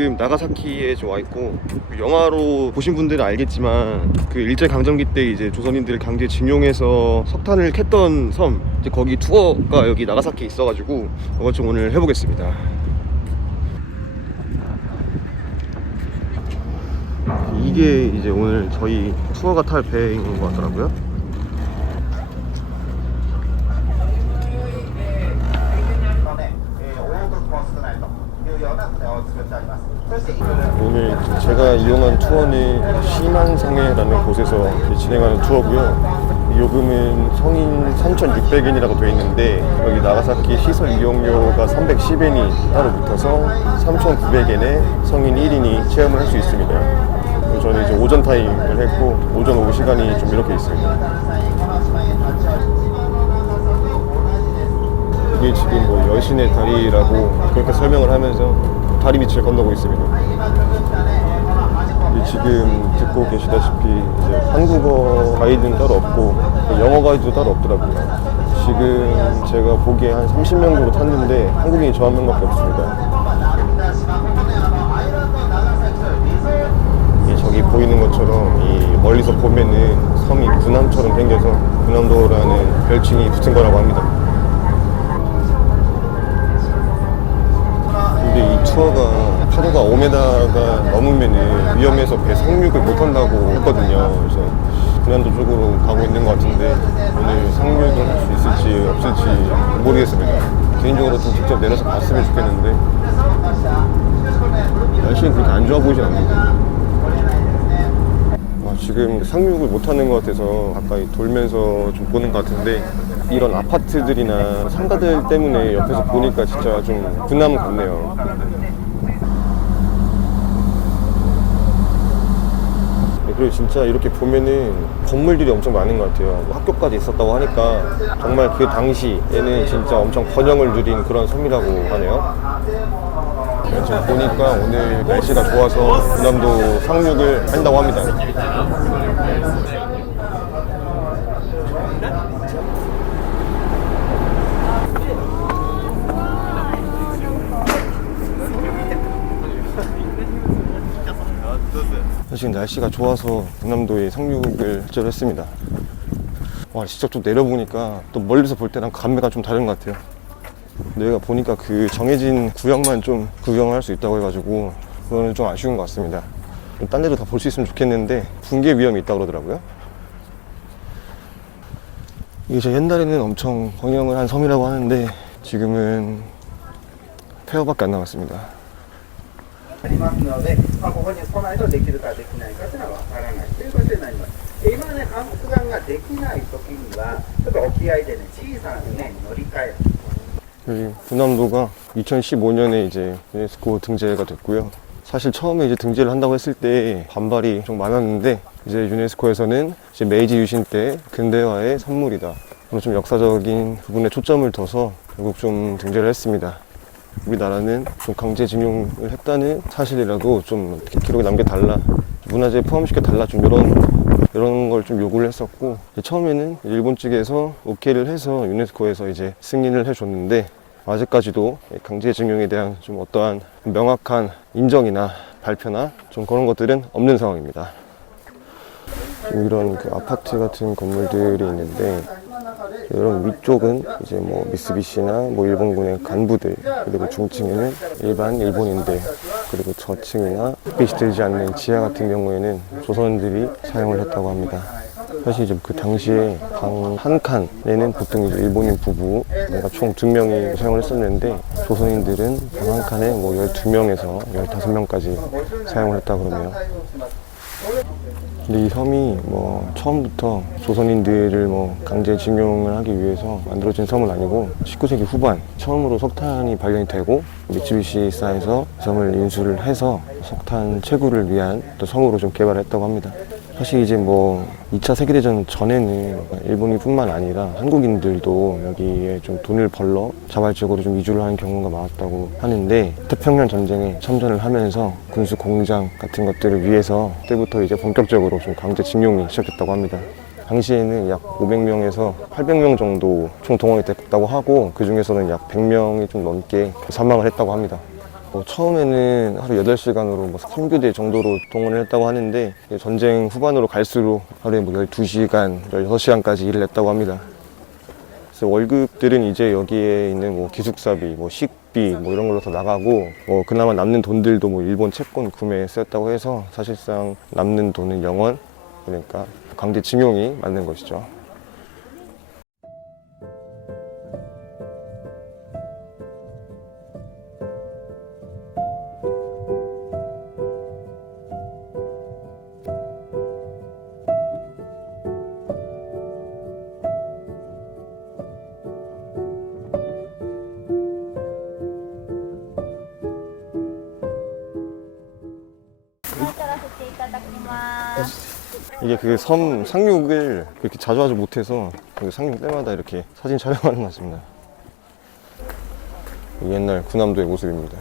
지금 나가사키에 와 있고, 영화로 보신 분들은 알겠지만 그 일제강점기 때 이제 조선인들을 강제 징용해서 석탄을 캤던 섬, 이제 거기 투어가 여기 나가사키에 있어가지고 그걸 좀 오늘 해보겠습니다. 이게 이제 오늘 저희 투어가 탈 배인 것 같더라고요. 오늘 제가 이용한 투어는 시만상해라는 곳에서 진행하는 투어고요. 요금은 성인 3,600엔이라고 되어 있는데 여기 나가사키 시설 이용료가 310엔이 따로 붙어서 3,900엔에 성인 1인이 체험을 할 수 있습니다. 저는 이제 오전 타임을 했고 오전 오후 시간이 좀 이렇게 있습니다. 이게 지금 뭐 여신의 다리라고 그렇게 설명을 하면서 다리 밑을 건너고 있습니다. 지금 듣고 계시다시피 이제 한국어 가이드는 따로 없고 영어 가이드도 따로 없더라고요. 지금 제가 보기에 한 30명 정도 탔는데 한국인이 저 한 명밖에 없습니다. 저기 보이는 것처럼 이 멀리서 보면은 섬이 군함처럼 생겨서 군함도라는 별칭이 붙은 거라고 합니다. 근데 이 투어가 파도가 5m가 넘으면은 위험해서 배 상륙을 못 한다고 했거든요. 그래서 군함도 쪽으로 가고 있는 것 같은데 오늘 상륙을 할 수 있을지 없을지 모르겠습니다. 개인적으로 좀 직접 내려서 봤으면 좋겠는데 날씨는 그렇게 안 좋아 보이진 않는데 지금 상륙을 못하는 것 같아서 가까이 돌면서 좀 보는 것 같은데 이런 아파트들이나 상가들 때문에 옆에서 보니까 진짜 좀 군함 같네요. 그리고 진짜 이렇게 보면은 건물들이 엄청 많은 것 같아요. 학교까지 있었다고 하니까 정말 그 당시에는 진짜 엄청 번영을 누린 그런 섬이라고 하네요. 지금 보니까 오늘 날씨가 좋아서 군함도 상륙을 한다고 합니다. 지금 날씨가 좋아서 군함도에 상륙을 했습니다. 와, 직접 좀 내려보니까 또 멀리서 볼 때랑 감회가 좀 다른 것 같아요. 내가 보니까 그 정해진 구역만 좀 구경을 할 수 있다고 해가지고 그거는 좀 아쉬운 것 같습니다. 딴 데도 다 볼 수 있으면 좋겠는데 붕괴 위험이 있다고 그러더라고요. 이게 저 옛날에는 엄청 번영을 한 섬이라고 하는데 지금은 폐허밖에 안 남았습니다. 여기 군함도가 2015년에 이제 유네스코 등재가 됐고요. 사실 처음에 이제 등재를 한다고 했을 때 반발이 좀 많았는데 이제 유네스코에서는 이제 메이지 유신 때 근대화의 산물이다. 좀 역사적인 부분에 초점을 둬서 결국 좀 등재를 했습니다. 우리나라는 좀 강제징용을 했다는 사실이라도 좀 기록에 남겨달라, 문화재에 포함시켜달라, 좀 이런 걸 좀 요구를 했었고, 처음에는 일본 측에서 오케이를 해서 유네스코에서 이제 승인을 해줬는데 아직까지도 강제징용에 대한 좀 어떠한 명확한 인정이나 발표나 좀 그런 것들은 없는 상황입니다. 이런 그 아파트 같은 건물들이 있는데 이런 위쪽은 이제 뭐 미쓰비시나 뭐 일본군의 간부들, 그리고 중층에는 일반 일본인들, 그리고 저층이나 햇빛이 들지 않는 지하 같은 경우에는 조선인들이 사용을 했다고 합니다. 사실 이제 그 당시에 방 한 칸에는 보통 이제 일본인 부부 총 2명이 사용을 했었는데 조선인들은 방 한 칸에 뭐 12명에서 15명까지 사용을 했다고 그러네요. 근데 이 섬이 뭐 처음부터 조선인들을 뭐 강제징용을 하기 위해서 만들어진 섬은 아니고 19세기 후반 처음으로 석탄이 발견이 되고 미쓰비시사에서 섬을 인수를 해서 석탄 채굴을 위한 또 섬으로 좀 개발했다고 합니다. 사실 이제 뭐 2차 세계대전 전에는 일본인뿐만 아니라 한국인들도 여기에 좀 돈을 벌러 자발적으로 좀 이주를 하는 경우가 많았다고 하는데 태평양 전쟁에 참전을 하면서 군수 공장 같은 것들을 위해서 그때부터 이제 본격적으로 좀 강제징용이 시작됐다고 합니다. 당시에는 약 500명에서 800명 정도 총 동원이 됐다고 하고 그 중에서는 약 100명이 좀 넘게 사망을 했다고 합니다. 처음에는 하루 8시간으로 뭐 3교대 정도로 동원을 했다고 하는데 전쟁 후반으로 갈수록 하루에 뭐 12시간, 16시간까지 일을 했다고 합니다. 그래서 월급들은 이제 여기에 있는 뭐 기숙사비, 뭐 식비 뭐 이런 걸로 더 나가고 그나마 남는 돈들도 뭐 일본 채권 구매에 쓰였다고 해서 사실상 남는 돈은 0원, 그러니까 강제징용이 맞는 것이죠. 이게 그 섬 상륙을 그렇게 자주 하지 못해서 그 상륙 때마다 이렇게 사진 촬영하는 것 같습니다. 옛날 구남도의 모습입니다.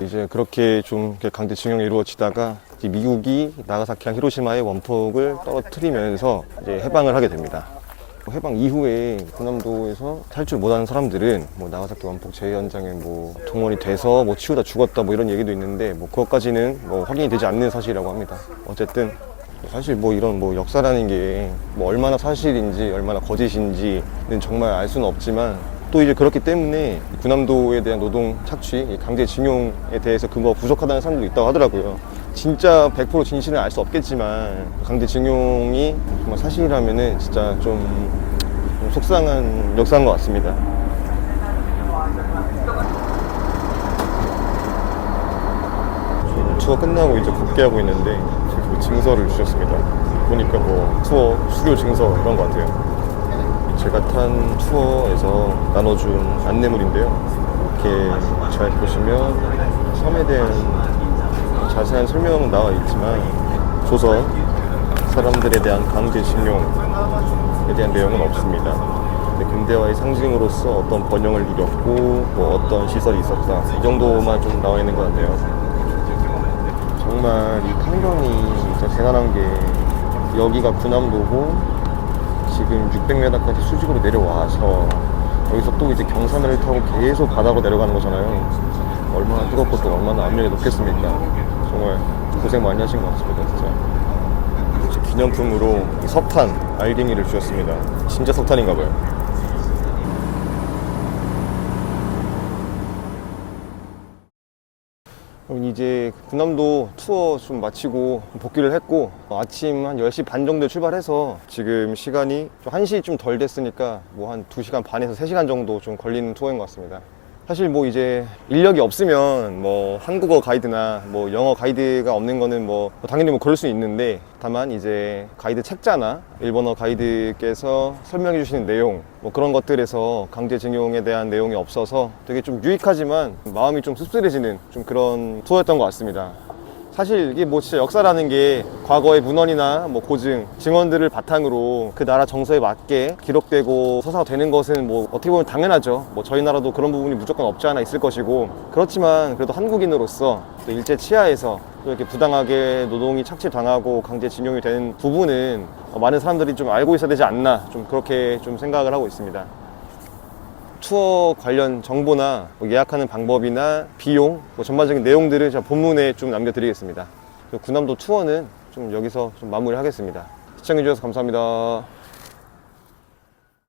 이제 그렇게 좀 강제징용이 이루어지다가 이제 미국이 나가사키랑 히로시마의 원폭을 떨어뜨리면서 이제 해방을 하게 됩니다. 해방 이후에 군함도에서 탈출 못하는 사람들은 뭐 나가사키 원폭 재해 현장에 뭐 동원이 돼서 뭐 치우다 죽었다 뭐 이런 얘기도 있는데 뭐 그것까지는 뭐 확인이 되지 않는 사실이라고 합니다. 어쨌든 사실 뭐 이런 뭐 역사라는 게 뭐 얼마나 사실인지 얼마나 거짓인지는 정말 알 수는 없지만 또 이제 그렇기 때문에 군함도에 대한 노동 착취, 강제징용에 대해서 근거가 부족하다는 사람들도 있다고 하더라고요. 진짜 100% 진실은 알 수 없겠지만 강제징용이 정말 사실이라면은 진짜 좀 속상한 역사인 것 같습니다. 투어 끝나고 이제 복귀하고 있는데 증서를 주셨습니다. 보니까 뭐 투어 수료 증서 이런 것 같아요. 제가 탄 투어에서 나눠준 안내물인데요. 이렇게 잘 보시면 섬에 대한 자세한 설명은 나와 있지만 조선 사람들에 대한 강제징용에 대한 내용은 없습니다. 근대화의 상징으로서 어떤 번영을 이뤘고 뭐 어떤 시설이 있었다 이 정도만 좀 나와 있는 것 같네요. 정말 이 풍경이 진짜 대단한 게 여기가 군함도고 지금 600m까지 수직으로 내려와서 여기서 또 이제 경사면을 타고 계속 바다로 내려가는 거잖아요. 얼마나 뜨겁고 또 얼마나 압력이 높겠습니까? 정말 고생 많이 하신 것 같습니다, 진짜. 기념품으로 석탄 알갱이를 주셨습니다. 진짜 석탄인가 봐요. 이제 군함도 투어 좀 마치고 복귀를 했고 아침 한 10시 반 정도에 출발해서 지금 시간이 좀 1시 좀 덜 됐으니까 뭐 한 2시간 반에서 3시간 정도 좀 걸리는 투어인 것 같습니다. 사실 뭐 이제 인력이 없으면 뭐 한국어 가이드나 뭐 영어 가이드가 없는 거는 뭐 당연히 뭐 그럴 수 있는데 다만 이제 가이드 책자나 일본어 가이드께서 설명해 주시는 내용 뭐 그런 것들에서 강제징용에 대한 내용이 없어서 되게 좀 유익하지만 마음이 좀 씁쓸해지는 좀 그런 투어였던 것 같습니다. 사실 이게 뭐 진짜 역사라는 게 과거의 문헌이나 뭐 고증, 증언들을 바탕으로 그 나라 정서에 맞게 기록되고 서사가 되는 것은 뭐 어떻게 보면 당연하죠. 뭐 저희 나라도 그런 부분이 무조건 없지 않아 있을 것이고 그렇지만 그래도 한국인으로서 또 일제 치하에서 또 이렇게 부당하게 노동이 착취당하고 강제징용이 되는 부분은 많은 사람들이 좀 알고 있어야 되지 않나 좀 그렇게 좀 생각을 하고 있습니다. 투어 관련 정보나 뭐 예약하는 방법이나 비용, 뭐 전반적인 내용들을 제가 본문에 좀 남겨드리겠습니다. 군함도 투어는 좀 여기서 좀 마무리하겠습니다. 시청해주셔서 감사합니다.